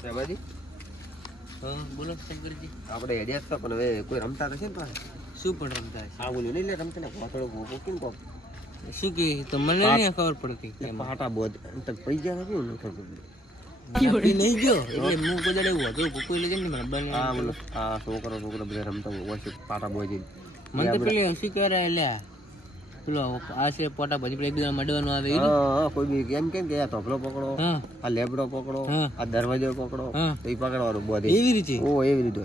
સાહેબાજી બોલો શંકરજી. આપણે હેડ્યા હતા પણ હવે કોઈ રમતા નથી ને પાસે શું પણ રમતા હશે? આ બોલ્યું નહીં લે રમતા ને વાસળો ભોગો કેમ કહો શું કે તો મને નહીં ખબર પડતી પાટા બોધ તને પૈસા નથી ને ખબર નહીં ગયો એટલે હું કોઈ દાડે એવું હતું કોઈ લઈ જાય ને બને હા બોલો આ છોકરો બધા રમતા હોય છે પાટા બોધી મને તો પેલી શું કહેવાય લ્યા પેલો આ છે પોટા પછી પેલા એકબીજા મડવાનું આવે એ હા કોઈ બી કેમ કેમ કે આ ધોપલો પકડો હા આ લેબડો પકડો હા આ દરવાજો પકડો હા તો એ પકડવાનું બોધી એવી રીતે ઓ એવી રીતે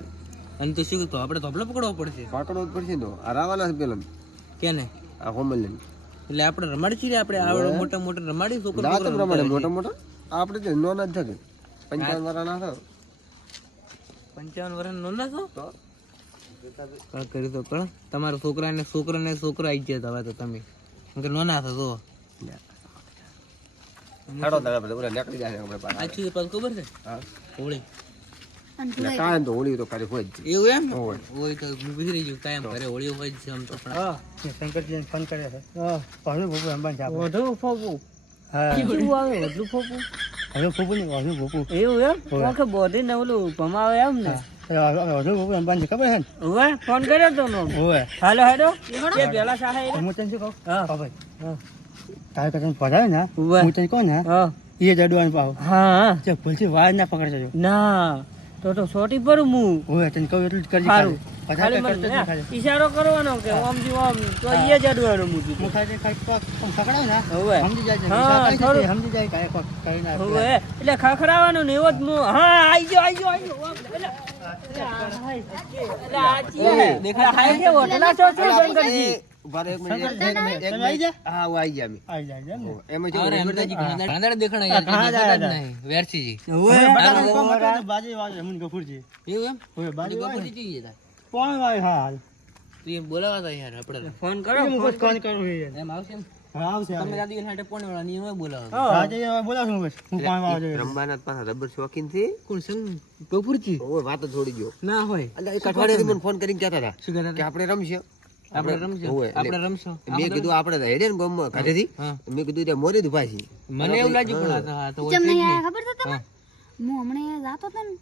અને તો શું તો આપણે ધોપલો પકડવો પડશે પકડવો જ પડશે તો આ રાવાના છે પેલા કેને આ કોમલ એટલે આપણે રમાડી છીએ આપણે આવડે મોટા મોટા રમાડી છોકરો ના તો રમાડે મોટા મોટા આપણે તો નોના જ থাকে 55 વર્ષ ના થયો 55 વર્ષ નો ના છો તો કરી તો કળ તમારા છોકરાને છોકરો આવી ગયા હવે તો તમે નોના છો તો હેડો દાદા આપણે પૂરા નીકળી જાય આપણે પાછા આછી પાસ ખબર છે હા હોળી કાયમ તો હોળી તો કરે હોય જ એવું એમ હોય હોય તો હું પૂછી રહી છું કાયમ ઘરે હોળી હોય જ છે આમ તો પણ હા શંકરજીને ફોન કર્યો છે હા પાછું ભૂપુ અંબાન છે વધુ ફોપું હા શું આવે વધુ ફોપું હવે ભૂપુ નહીં વધુ ભૂપુ એવું એમ ઓકે બોધી ને ઓલું ભમાવે એમ ને વધુ ભૂપુ અંબાન છે ખબર છે ને હવે ફોન કર્યો તો નો હોય હાલો હેડો કે પેલા સાહે હું તને શું કહું હા ભાઈ હા તારે કદાચ પધારે ને ઉવે. હું તને કહું ને હા એ જડવાનું પાવ હા જે ભૂલથી વાર ના પકડજો ના તો સોટી પર હું હોય તને કહું એટલું જ કરજે સારું. પધારે ખાલી કરતો જ નહીં ખાલી ઈશારો કરવાનો કે ઓમ જી ઓમ તો એ જ અડવાનું હું મૂકી ખાલી પકડાય ને હવે સમજી જાય હા, છે થોડું. સમજી જાય કાંઈ કોક કરીને હવે એટલે ખખડાવવાનું ને એવો જ હું હા આઈ ગયો દેખા હાય કે હોટલા છો છો શંકરજી ઉભા રહો એક મિનિટ શંકર, એક મિનિટ હા હું આવી ગયા આવી જાય છે ને એમ જ અરે એમતાજી ઘણા દાડા દેખાણા યાર હા, દેખાતા જ હા, નહીં વેરસીજી હવે બટાકાનું કામ હતું તો બાજી વાગે મને ગફુરજી એવું એમ હવે બાજી વાગે બપોરથી જઈએ તા કોણ વાગે હા હાલ તું એમ બોલાવા તા યાર આપણે ફોન હું બસ કોણ કરું છે યાર એમ આવશે એમ હા આવશે તમે દાદી હાટે પોણ વાળા ની એમ બોલાવો હા જઈએ હવે બોલાવશું બસ હું કોણ વાગે રમવાના જ પાછા રબર શોખીન થી કોણ સંગ બપોરથી ઓય વાત જ છોડી ગયો ના હોય એટલે એક અઠવાડિયાથી મને ફોન કરીને કહેતા હતા શું કહેતા કે આપણે રમશે આપણે રમશો ઓય, એટલે આપણે રમશો મેં કીધું આપણે તો હેડે ને ગામમાં ઘરેથી હા મેં કીધું ત્યાં મોરી દુભાઈ છે મને એવું લાગ્યું પણ આ તો કેમ ઓળખે જ નહીં નહીં. આયા ખબર છે તમને હું હમણાં જાતો હતો ને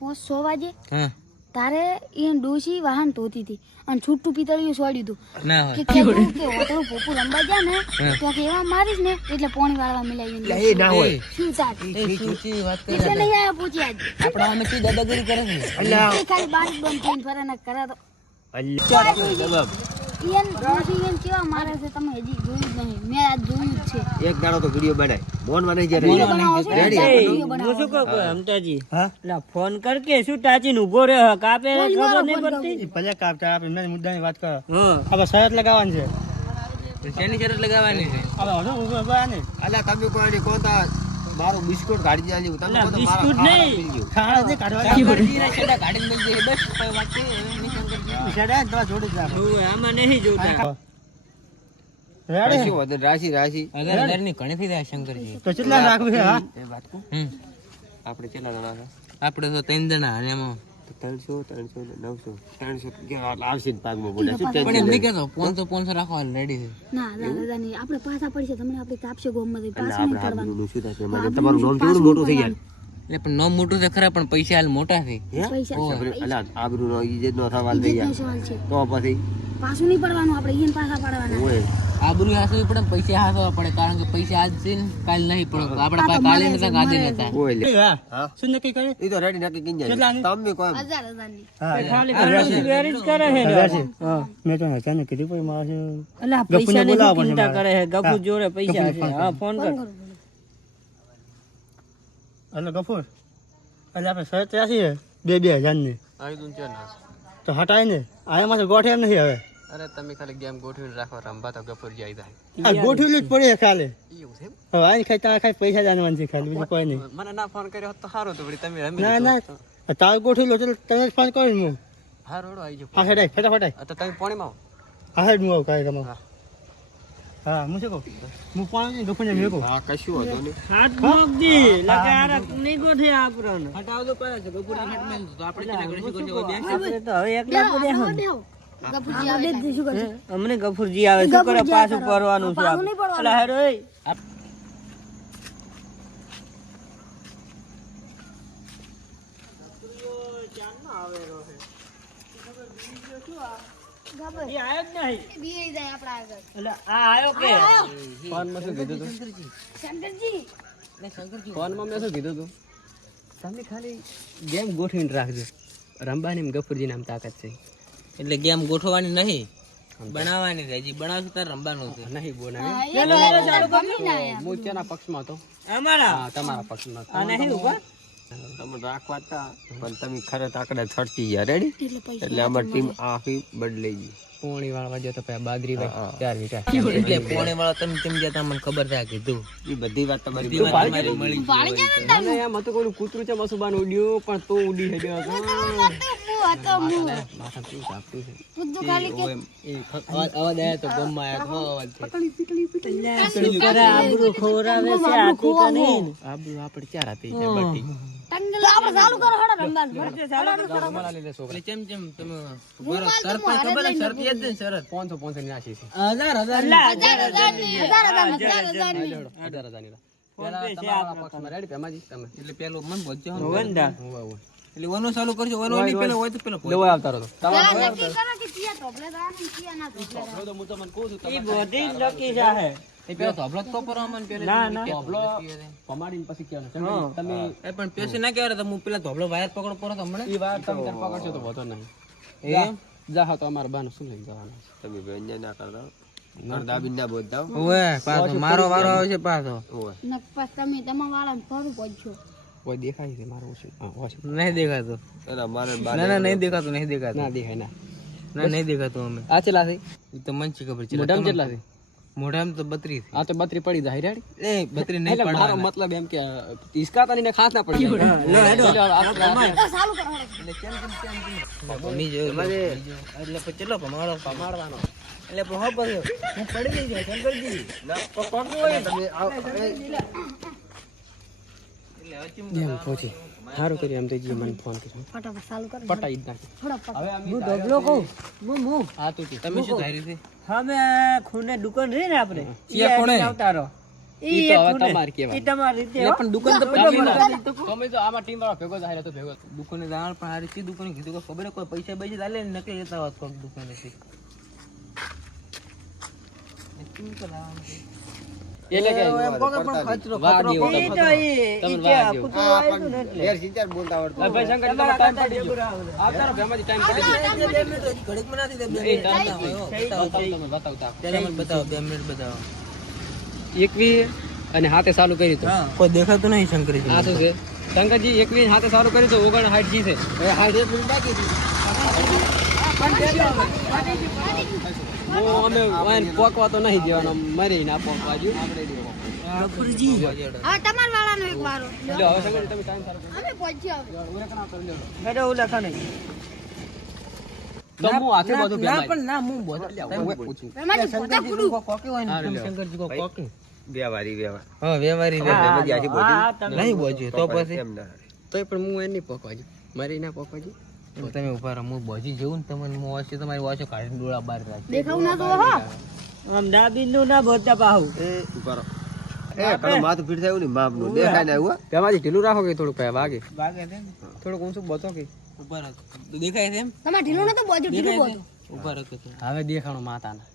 6 વાગે હા તારે એ ડોશી વાહન ધોતી હતી અને છૂટું પિતળિયું છોડ્યું હતું ના કે હોય કીધું કે હોટલું પોપુ રમવા ગયા ને તો કે એવા મારીશ ને એટલે પોણી વાળવા મિલાવી એટલે એ ના હોય શું તાર એ સૂચી વાત કરે એટલે નહીં આયા પૂછી આજ આપણા અમે કઈ દાદાગીરી કરે છે અલ્યા એ ખાલી બારી બંધ થઈને ફરે ને કરે તો અલ્યા ઈયન ડોશી ઈયન કેવા મારે છે તમે હજી જોયું જ નહીં મેં આજ જોયું જ છે એક દાડો તો વિડિયો બનાય બોનમાં નહીં જ્યારે વિડીયો બનાવો છે ને, રેડી ત્યારે વિડીયો બનાવો. શું કહું અમતાજી હા એટલે ફોન કર કે શું ટાચીને ઉભો રહ્યો કાપે ફોન ખબર કરો, નહીં ફોન પડતી એ ભલે કાપતા આપણે મેં મુદ્દાની વાત કરો હા આપણે શરત લગાવવાની છે શેની શરત લગાવવાની છે આપણે વધુ ઉભો ઉભા ને અલ્યા તમે કોઈ કોતા મારું બિસ્કુટ કાઢી જાજો તમે અલ્યા, કહો તો બિસ્કુટ મારા નહીં. ખાવા પી ખાણા નહીં કાઢવા શંકરજીના છેડા કાઢીને મેલ દે. બસ કોઈ વાત છે એની શંકરજી. છેડા ને તમારે જોડી જ રાખો હોવે, આમાં નહીં જોતા રેડી કશું વધે રાશિ રાશિ હજારની ઘણી થઈ જાય શંકરજી તો કેટલા રાખવું છે હા એ વાત કહું હમ. આપણે કેટલા જણા છે આપણે તો 3 જણા અને એમાં 300 300 ને 900 300 કે આવશે જ ભાગમાં બોલે શું પણ એમ ટેન્શન નહીં કહેતો 500 રાખવા રેડી છે ના દાદા નહીં આપણે પાછા પડશે તમને આપણે કાપશે ગોમમાંથી એટલે પાછું નહીં આપણે પડવાનું આબરૂનું શું થશે મને તમારું નામ કેવું મોટું થઈ જાય એટલે પણ નામ મોટું છે ખરા પણ પૈસા હાલ મોટા છે હે પૈસા અલા આબરૂનો ઇજ્જત નો સવાલ થઈ ઇજ્જતનો જાય સવાલ છે તો પછી પાછું નહીં પડવાનું આપણે ઈયન પાછા પાડવાના ઓય આબરૂ હાસવી પડે ને પૈસા હાસવા પડે કારણ કે પૈસા આજ છે ને કાલ નહીં પડે આપણે પાસે કાલે નતા ગાજે નતા ઓય લે હા હા શું નક્કી કર્યું એ તો રેડી નક્કી કરી જાય કેટલાની? તમે કોઈ 1000 ની હા વેરી કરે છે મેં તો હજારને કીધું પણ મારે અલા ગફુરને પૈસા ની બોલાવો પડશે ચિંતા મારે. કરે છે ગફુ જોડે પૈસા ગફુરને છે ફોન હા ફોન કર એટલે ગફુર એટલે આપણે શરત રાખી છે 2,000 ની તો હટાય ને આયા માથે ગોઠે એમ નહીં હવે અરે તમે ખાલી ગેમ ગોઠવીને રાખો રમવા તો ગફુરજી આવી જાય આ ગોઠવેલું જ પડે ખાલી એવું છે એમ? હવે આની ખાઈ તમારે ખાલી પૈસા જાણવાનું છે ખાલી બીજું કોઈ નહીં મને ના ફોન કર્યો હોત તો સારું હતું વળી તમે રમી ના લીધું હોત ના તાર ગોઠવેલું એટલે તમે જ ફોન કર્યો ને હું તો. હા રોડો આવી જાઓ હા હેડાય ફટાફટ તો તમે પોણીમાં આવો હા હેડ હું આવું કાંઈ કમાવું હા હું શું કહું હું પાણી ગફુરને મેકું હા કશું વાંધો નહીં હાથ મોક દી લગે આરા નહીં ગોઠે આપણને હટાવ તો પડે છે ગફુરી હાથ મેલ તો આપણે કેટલા ગણસી કરશે આપણે તો હવે એકલા પડે બેહો ગફુરજી આવે એટલે શું કરશે અમને ગફુરજી આવે શું કરે પાછું પરવાનું છે પાછું નહીં પડવાનું. અલા હેરો એ ખબર એ આયો જ નહીં એ બી જાય આપણા આગળ એટલે આ આયો કે ફોનમાં શું કીધું તું શંકરજી ફોનમાં મેં શું કીધું તું તમે ખાલી ગેમ ગોઠવીને રાખજો રંબાની ગફુરજી નામ તાકાત છે એટલે ગેમ ગોઠવવાની નહીં, બનાવવાની છે. હજી બનાવશું ત્યારે રમવાનું છે. નહીં બોલે હું તેના પક્ષમાં હતો. અમારા હા, તમારા પક્ષમાં હતો. આ નહીં ઉપર તમે રાખવા હતા પણ તમે ખરે તાકડા છડતી ગયા રેડી એટલે અમારી ટીમ આખી બદલાઈ ગઈ. પોણી વાળવા જતો પછી બાદરી ભાઈ 4 વીઘા. એટલે પોણે વાળા તમે કેમ ગયા તા મને ખબર થાય કીધું. એ બધી વાત તમારી બધી વાત તમારી મળી ગઈ. મને એમ હતું કોઈનું કૂતરું છે મસુબાન ઉડ્યું પણ તો ઉડી હેડ્યો હતો. માથા શું કાપતું છે બધું ખાલી કે અવાજ આવ્યો તો ગમમાં આવ્યો તો અવાજ છે. આબરૂ ખોરાવે છે આતી તો નહીં આબરૂ આપણે 4 હતી છે બટી. ટંગલ આપણે ચાલુ કરો હડા રમવાનું રમવાના લીધે છોકરા એટલે ચમ તમે બરો શરત પણ ખબર છે, શરત યાદ છે ને શરત 500 ની નાખી છે. 1000 હજારની પેલા તમારા પક્ષમાં રેડી પેમાજી તમે એટલે પેલો મન બોલજો વંદા એટલે વનો ચાલુ કરજો. વનો નહીં પેલો હોય તો પેલો લેવો આવતા રહો પેલા નક્કી કરો કે કિયા ટોપલે દાવાનું કિયા ના ટોપલે દાવાનું. હું તમને કહું છું ઈ બધી જ લકી છે એ પેલો ધોબલો તો પર અમન પેલે ના, ના. ધોબલો પમાડીને પછી કહેવાનું તમે એ પણ પેસે ના કહેવાય તો હું પેલા ધોબલો વાયર પકડો પર હમણાં ઈ વાત તમે ત્યારે પકડશો તો વધો નહીં એમ જા તો અમારા બાનું શું લઈને જવાનું તમે વ્યંજન ના કરતા દાબી ના બોલતા ઓએ પાછો મારો વારો આવે છે પાછો. હોય નકપાસ તમે તમારા વાળાને ફરું પહોંચો કોઈ દેખાય છે મારું ઓછું હા ઓછું નહીં દેખાતું. અને મારે ના ના નહીં દેખાતું, નહીં દેખાતું. ના દેખાય ના ના નહીં દેખાતું અમે. આ ચેલા છે એ તો મને ખબર છે. મોઢામાં કેટલા છે મોઢામાં તો 32. આ તો 32 પડી જાય રેડી એ 32 નહીં એટલે મારો પડવાના. મતલબ એમ કે ઈસકા તાની ને ખાસ ના પડી જાય ચાલુ કરો મમ્મી જોયું એટલે પછી ચલો પમાડવાનો એટલે પણ હો પછી હું પડી ગઈ જાય શંકરજી એમ પહોંચી સારું કર્યું એમ તો જી મને ફોન કર્યો ફટાફટ ચાલુ કરો પટાઈ જ નાખી ફટાફટ હવે અમે હું ઢોકલો કહું હું હા તું કી તમે શું ધારી છે? અમે ખૂને દુકાન રહી ને આપણે ઈ કોણે? આવતારો ઈ તો હવે તમારે ઈ કહેવાનું તમારી રીતે એટલે પણ દુકાન તો તમે પડી તો આમાં ટીમ વાળો ભેગો થાય તો ભેગો દુકાને જાણ પણ હારી ચી દુકાને કીધું કે ખબર કોઈ પૈસા પૈસા ચાલે ને નકલી લેતા હોત કોક દુકાનેથી. એટલે કે એમ કહો કે પણ ખતરો વાગ્યું ખતરો ઈ તો તમે ઈ કે વાગ્યું. કૂતરું આવ્યું ને એટલે ઘેર સિંચાર બોલતા આવડતું ભાઈ શંકર તમારો ટાઈમ પડી ગયો આવતારો ભેમાજી ટાઈમ પડી ગયો ઘડીકમાં નથી તે 2 મિનિટ તમે બતાવતા ત્યારે મને બતાવો 2 મિનિટ બતાવો. 21 અને હાથે ચાલુ કરી તો કોઈ દેખાતું નહીં શંકરજી. આ શું છે શંકરજી 21 હાથે ચાલુ કરી તો 59 જી છે હવે 60 મિનિટ બાકી હું અમે વાઈન પોકવા તો નહીં દેવાનો મરી ના પોકવા જો હવે તમારા વાળાનો એક વારો એટલે હવે શંકરજી તમે ટાઈમ સારો અમે પહોંચ્યો હવે ઉરે કના કરી લેજો બેટા ઓલા ખાને તો હું હાથે બધું ના ભેમાઈ પણ ના હું બોલ હું પૂછું એમાંથી પોતા કુડું કોકી હોય ને શંકરજી કો કોકી. વ્યવહારી વ્યવહાર હા વ્યવહારી વ્યવહારી આખી બોલી નહીં બોજ્યું તો પછી એમ ના તોય પણ હું એ નહીં પોકવા જો મરી ના પોકવા જો તમે ઉભા રહો હું બોજી જવું ને તમને હું વાંચો તમારી વાંચો કાઢીને ડોળા બહાર રાખી. દેખાવ ના તો હો આમ ડાબીનું ના બોલતા પાહુ એ ઉભા રહો એ કડો માથું ફીટ થયું ને માપનું દેખાય ને આવું ભેમાજી ઢીલું રાખો કે થોડુંક ભાઈ વાગે વાગે છે ને થોડુંક ઊંચું બતો કે ઉભા રહો તો દેખાય છે એમ તમારે ઢીલું નતો બોજો ઢીલું બોજો ઉભા રહો કે હવે દેખાણો માતાના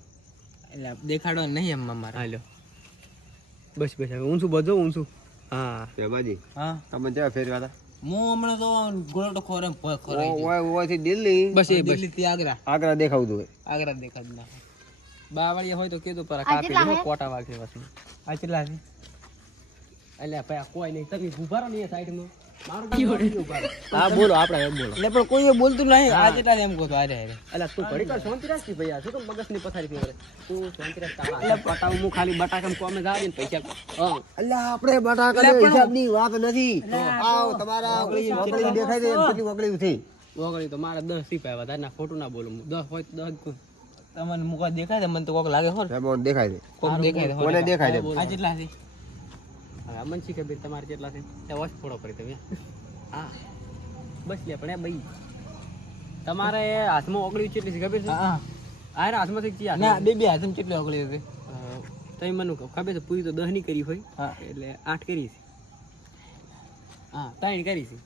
એટલે દેખાડો નહીં એમ અમારે. હાલો બસ બસ હવે ઊંચું બધો ઊંચું હા બેમાજી હા તમે જ્યાં ફેરવા હતા હું હમણાં તો ગોળો ખોરે ખોરાઈ ઓય ઓયથી દિલ્હી બસ એ બસ દિલ્હીથી આગ્રા આગ્રા દેખાવતું હોય આગ્રા દેખાડ ના બાવળિયા હોય તો કીધું પર આ કાપી કેટલા દો હે? કોટા વાગે વસ્તુ આ કેટલા છે? એટલે ભાઈ આ કોઈ નહીં તમે ઉભા રહો ને એ સાઈડમાં મારું કામ નથી ઉભા રહો. હા બોલો આપણે એમ બોલો એટલે પણ કોઈ બોલતું નહીં આ કેટલા છે એમ કહો તો આરે આરે એટલે તું ઘડી કર શાંતિ રાખી ભાઈ આ શું કેમ મગજની પથારી ફેરવે તું શાંતિ રાખ તારા એટલે પટાવ હું ખાલી બટાકમ કોમે જાવે ને પૈસા હા એટલે આપણે બટાકા હિસાબની વાત નથી આવ તમારા ઓગળી દેખાય છે કેટલી ઓગળી થઈ ઓગળી તો મારે 10 થી પાય વધારે ના ખોટું ના બોલું 10 હોય તો 10 કહું. તમને મુકા દેખાય છે મને તો કોક લાગે હો રેમોન દેખાય છે કોક દેખાય છે કોને દેખાય છે આ કેટલા છે? હવે આ મનસી ખબર તમારે કેટલા છે તે વોચ ફોડો પડી તમે હા બસ લે પણ એ ભાઈ તમારે હાથમાં ઓગળી કેટલી છે ખબર છે હા આ હાથમાંથી ચી ના બે હાથમાં કેટલી ઓગળી હતી? તમે મને ખબર છે પૂરી તો 10 ની કરી હોય હા એટલે 8 કરી છે હા 3 કરી છે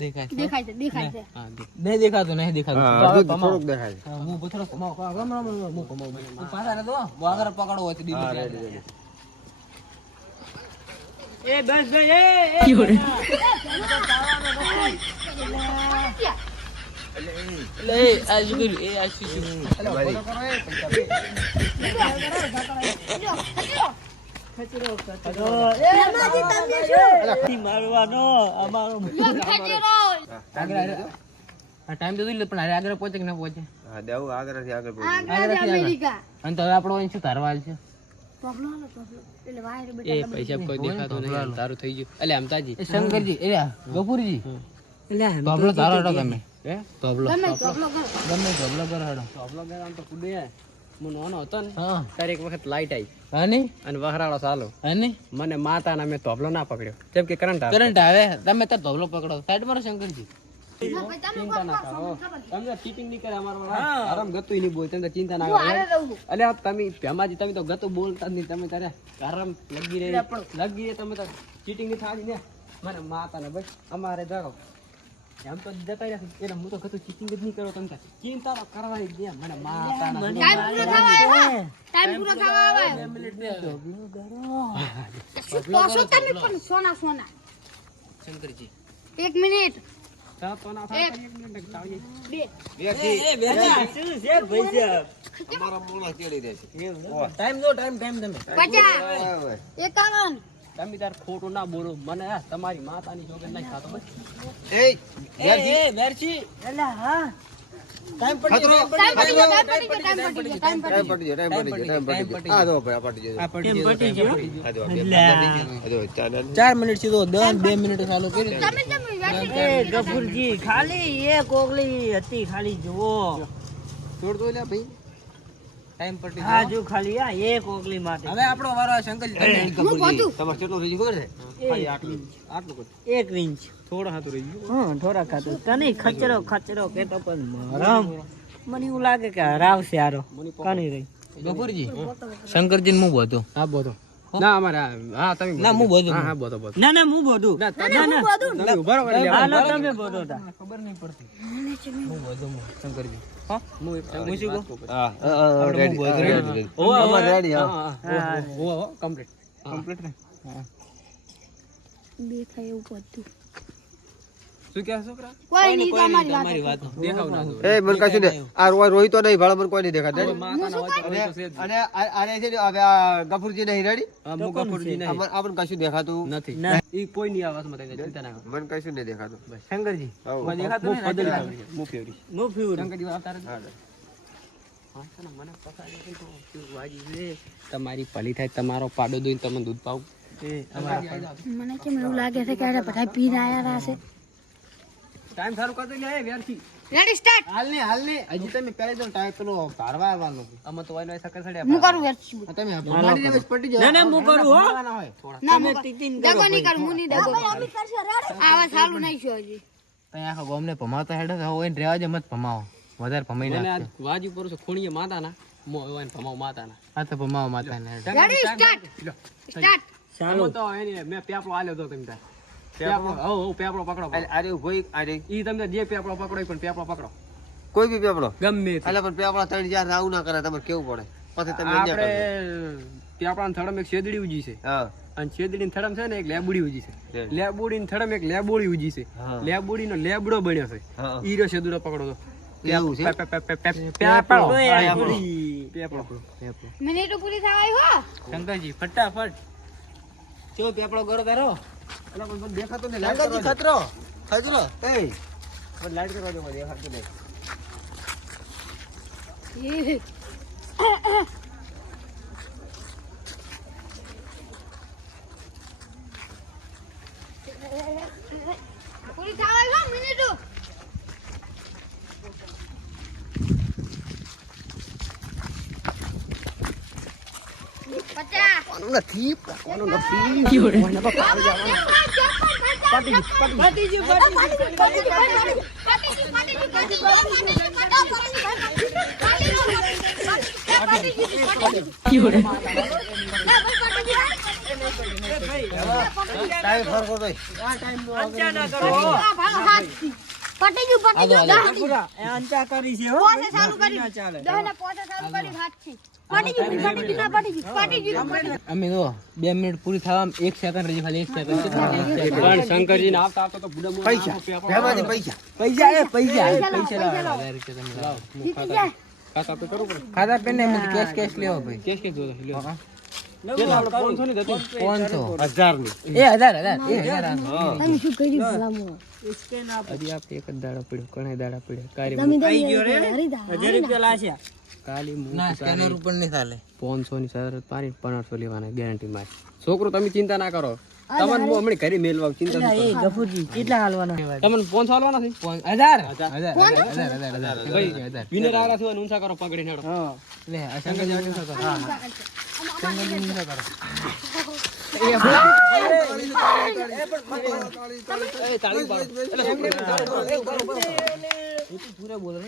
દેખાય છે. દેખાય છે દેખાય છે હા દેખ. નહીં દેખાતું નહીં દેખાતું હા, તો હવે હજુ તો ભમાવો. થોડુંક દેખાય છે. હા, હું થોડો ભમાવો. હું ભમાવું. તું પાછા રહેતો હો. હું આગળ પકડો હોય તો દીધું. હા, રેડી, રેડી. એટલે એ આ શું કર્યું? એ આ શું કર્યું? આગળ આગળ. હા, ટાઈમ તો જોઈ લે, પણ હારે આગળ પહોંચે કે ના પહોંચે? હા, દેવું આગળથી આગળ પહોંચી. આગ્રા થી અમેરિકા અને તો હવે આપણો અહીં શું ધારવાલ છે? પ્રોબ્લેમ હાલો પ્રોબ્લેમ એટલે વાયર એ બેટા પૈસા કોઈ દેખાતો નહીં તારું થઈ ગયું એટલે આમતાજી એ શંકરજી, એ ગફુરજી. તબલો તારો હટો તમે. હે તબલો. ગમે પ્રોબ્લેમ કરો ગમે તબલો કરો હટો. પ્રોબ્લેમ આમ તો કુડે હું નાનો હતો ને હા. ત્યારે એક વખત લાઈટ આવી હા નહીં? અને વહરાળો ચાલો હા નહીં? મને માતાના મેં તબલો ના પકડ્યો જેમ કે કરંટ આવે કરંટ આવે તમે તો તબલો પકડો. સાઈડ મારો શંકરજી. ના ભાઈ તમે ચિંતા ના કરો તમે ચીટિંગ નહીં કરે અમારો આરામ ગતું નહીં બોલ તમે ચિંતા ના હું કરો હારે રહું છું અલે આ તમે ભેમાજી તમે તો ગતું બોલતા જ નહીં તમે તારે આરામ લગી રહે તમે તો ચીટિંગ નહીં થાતી ને મને માતાને બસ અમારે જાઓ એમ તો જતા રહ્યા એટલે હું તો ગતું ચીટિંગ જ નહીં કરો તમે તાર. ચિંતા તો કરવાની જ નહીં મને માતાના ટાઈમ પૂરો થવા આવ્યો તો શું તમે પણ સોના સોના શંકરજી. 1 મિનિટ તા તો ના થાય પણ એક મિનિટ ચાવી અમારા મોણા ચડી રહે છે. ટાઈમ દો, ટાઈમ તમે. 50 ઓય. 51 તમે તાર ખોટું ના બોલો મને આ તમારી માતાની જોગન નહીં ખાતો બસ એય, ટાઈમ ખતરો. ટાઈમ પડી ગયો ટાઈમ પડી ગયો ટાઈમ પડી ગયો ટાઈમ પડી ટાઈમ પટી ગયો, ટાઈમ પટી ગયો, ટાઈમ પટી ગયો. આ જો ભાઈ, આ પટી ગયો. આ જો, બે આ જો, ચાર ના. 4 મિનિટ સીધો 2 મિનિટ ચાલુ કરી. ગયો તમે વેસી ગફુરજી ખાલી એક ઓગળી હતી ખાલી જુઓ છોડ દો લ્યા ભાઈ. ટાઈમ પટી હા જો ખાલી આ એક ઓગળી માટે હવે આપણો વારો આ શંકરજી. હું પહોંચું તમારે કેટલું રહી ગયું ખબર છે? ખાલી આટલું જ. 1 ઇંચ થોડા હાથું રહી ગયું હા થોડા ખાતું તને ખચરો ખચરો કેતો પણ મરમ મને એવું લાગે કે હરાવશે આરો કની રહી ગફુરજી, શંકરજી હું બોધું. હા બોલો ના અમારે હા તમે ના હું બોધું. હા બોલો બોલો ના ના હું બોધું તમે ઉભા રહો એટલે હાલો તમે બોધો તા ખબર નહીં પડતી. હું બોધું શંકરજી. હું એક હું શું કહું? હા, રેડી, રેડી. અમારે રેડી, હા. ઓ કમ્પ્લીટ કમ્પ્લીટ ને? દેખાય એવું બધું શું કહે છોકરા કોઈ નહીં તમારી વાત તમારી વાત. દેખાવ ના દો એ મને કશું નહીં. આ રોહિતો નહીં, ભાડા મને કોઈ નહીં દેખાતા. માતાના હોય તો કોઈ તો છે જ અને આને છે ને હવે આ ગફુરજી નહીં રેડી. હા, હું ગફુરજી નહીં આપણને કશું દેખાતું નથી ઈ કોઈ નહીં આ વાતમાં તમે ચિંતા ના કરો મને કશું નહીં દેખાતું. શંકરજી. હઉ. કોઈ દેખાતું નહીં? ફદડી રાજ્ય લાવી છે, હું ફેવરી હું ફ્યુર શંકરજી વાત તારે હા. હા, તને મને પકડાય નહીં તો શું વાજી છે? તમારી ભલી થાય તમારો પાડો દોઈને તમને દૂધ પાવું મને કેમ એવું લાગે છે કે આ બધા પીને આયા છે ટાઈમ સારું કરતો લે વ્યારથી રેડી સ્ટાર્ટ હાલ ને હજી તમે પહેલા તો ટાઈમ પેલો ભારવા આવવાનો છે. આમાં તો વાયનો સકર સડ્યા હું કરું વેરસી તમે મારી ને પટી જાઓ. ના ના હું કરું હો આવવાના હોય. ના હું દગો નહીં કરું હું નહીં દગો આવા સાલું નહીં છું હજી તઈ આખો ગામને ભમાવતા હેડો તો હોય ને રહેવા દે, મત ભમાવો. વધારે ભમાઈ મને નાખશે. આ વાજી પર છે ખૂણીએ માતાના મો હોય ને ભમાવ માતાના આ તો ભમાવો માતાને હેડો. રેડી સ્ટાર્ટ સ્ટાર્ટ ચાલો તો એની મેં પેપડો આલ્યો તો તમે તાર પેપડો હો પેપડો પકડો અરે ઉભો અરે ઈ તમને જે પેપડો પકડો ઈ પણ પેપડો પકડો કોઈ બી પેપડો. ગમે તે. એટલે પણ પેપડા 3-4 રાઉ ના કરે, તમારે કેવું પડે. પછી તમે અહીંયા આપણે કરજો. પેપડાની થડમ એક શેદડી ઉજી છે હા. અને શેદડીની થડમ છે ને એક લેબુડી ઉજી છે છે. લેબુડીની થડમ એક લેબોડી ઉજી છે હા. લેબુડીનો લેબડો બન્યો છે હા. ઈ રો શેદડો પકડો તો એવું છે? પેપડો ઓય આ પૂરી. પેપડો મિનિટ પૂરી થવા આવી હો શંકરજી ફટાફટ ચો પેપડો કરો તારો. એટલે પણ મને દેખાતો નહીં. શંકરજી લાઈટ ખતરો ખતરો. એય, મને લાઈટ કરવા દો, મને દેખાતું નહીં. એ પૂરી થવા આવી હો મિનિટ નથી, પાકવાનું નથી. ટાઈમ ફરકો તો પટી ગયું પટી ગયું પૂરા એ અંચા કરી છે હો પોસે ચાલુ કરી દહને પોસે ચાલુ કરી હાથથી પટી ગયું ના પટી ગયું અમે જો 2 મિનિટ પૂરી થવામાં 1 સેકન્ડ રહી ખાલી 1 સેકન્ડ પણ શંકરજી ને આવતા આવતા તો બુડા મોડા પૈસા એમાંથી પૈસા પૈસા લાવો. જીતી જાય ખાતા તો કરવું પડે ખાધા પેને એમ કેશ લેવો ભાઈ કેશ કેશ જોતો લ્યો કેટલા આપણે 500 ની હતી 500 1000 ની એ 1000 તમે શું કર્યું ભલામો હજી આપણે એક જ દાડા પડ્યો ઘણા દાડા પડ્યા કાલી તમે આવી ગયો રે રૂપિયા લાશ્યા કાલી ના સ્કેનર ઉપર નહીં ચાલે 500 ની શરત પાડી 1500 લેવાના ગેરંટી મારી છોકરો તમે ચિંતા ના કરો તમને હું હમણાં ઘરે મેલવા ચિંતા ન કરો ગફુરજી કેટલા હાલવાના તમને 500 હાલવાના છે 1000 વિનર આરા થવા ઊંચા કરો પકડી નેડો લે આ શંકરજી આટલું કરો શંકરજી ઊંચા કરો તાળી પાડો પૂરે બોલો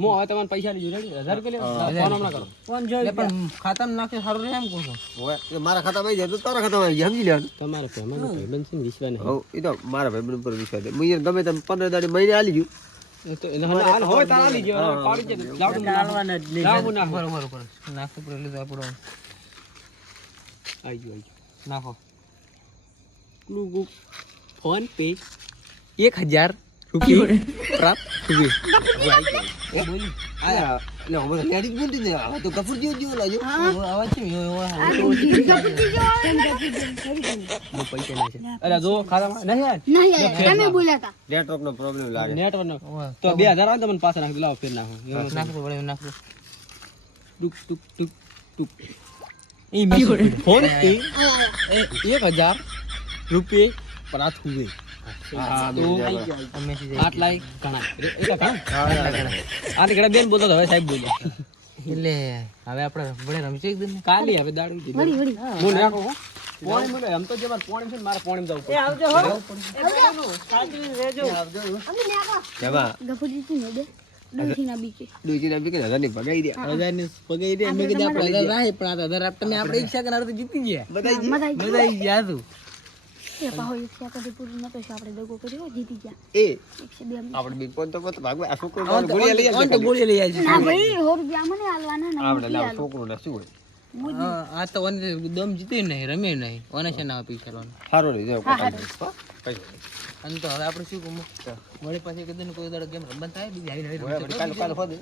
મો હવે તમને પૈસા લીધું રેડી 1000 રૂપિયા લેવા ફોન હમણાં કરો એટલે પણ ખાતામાં નાખે સારું રહે એમ કહું છું ઓય મારા ખાતામાં આવી જાય તો તારા ખાતામાં આવી જાય સમજી લેવાનું તમારે ફેમિલી ભાઈબંધ છે ને વિશ્વાસ નહીં હો એ તો મારા ભાઈ ઉપર વિશ્વાસ છે હું ગમે તેમ 15 દાડી મહિને આલી ગયું તો એને હાલ હોય તાર આલી ગયો પાડી દે લાવડું નાખવાના જ નહીં લાવડું નાખ બરોબર નાખો પૂરે લીધો આપણો આવી ગયો નાખો ફોન પે 1000 રૂપિયા પ્રાપ્ત હુએ બોલી આ લે હું લેડી બોલતી ને આ તો કપૂર જેવો જેવો લાગ્યો આવાજ છે પૈસા નહીં છે અરે જો ખાતામાં નહીં યાર નહીં તમે બોલ્યા હતા નેટવર્ક નો પ્રોબ્લેમ લાગે નેટવર્ક નો તો 2000 આવે તમને પાછા નાખી લાવો ફેર નાખો નાખો પડે નાખો ટુક ટુક ટુક ટુક એ મેસેજ ફોન પે 1000 રૂપિયા પ્રાપ્ત હુએ હા તો મેસેજ આટલા ઘણા ઘણા આને ઘણા બેન બોલતો હવે સાહેબ બોલ્યા એટલે હવે આપણે બડે રમશે એક દિન કાલી હવે દાડી દીધી વળી હું નાખો હો પોણી મને એમ તો જે માર પોણી છે ને મારે પોણી જવું પડે અમે ને આવો જેમાં ગફુજી થી ને દે ડોસી ના બીકે દૂજી ના બીકે 1000 ની ભગાઈ દે 1000 ની પગાઈ દે અમે કીધું આપણે 1000 રાહે પણ આ 1000 તમે આપણે એક સેકન્ડ અર્ધ જીતી ગયા મજા મજા આવી ગયા તું એ પાહો એક સેકન્ડ પૂરું નતો આપણે દગો કર્યો જીતી ગયા એ 102 આપણે બી પોત તો ભાગવા આ છોકરો ગોળિયા લઈ ઓન તો ગોળી લઈ આવી ના ભાઈ 100 રૂપિયા મને હાલવાના ના આપણે લાવ છોકરો ને શું હોય આ તો ઓન દમ જીતી નહીં રમે નહીં ઓને છે ના પી ખેલવાનું સારો રહી જાવ પૈસા અને તો હવે આપણે શું કહું વળી પાછી કીધું કોઈ દાડો ગેમ રમત થાય બીજી આવી કાલ હોદે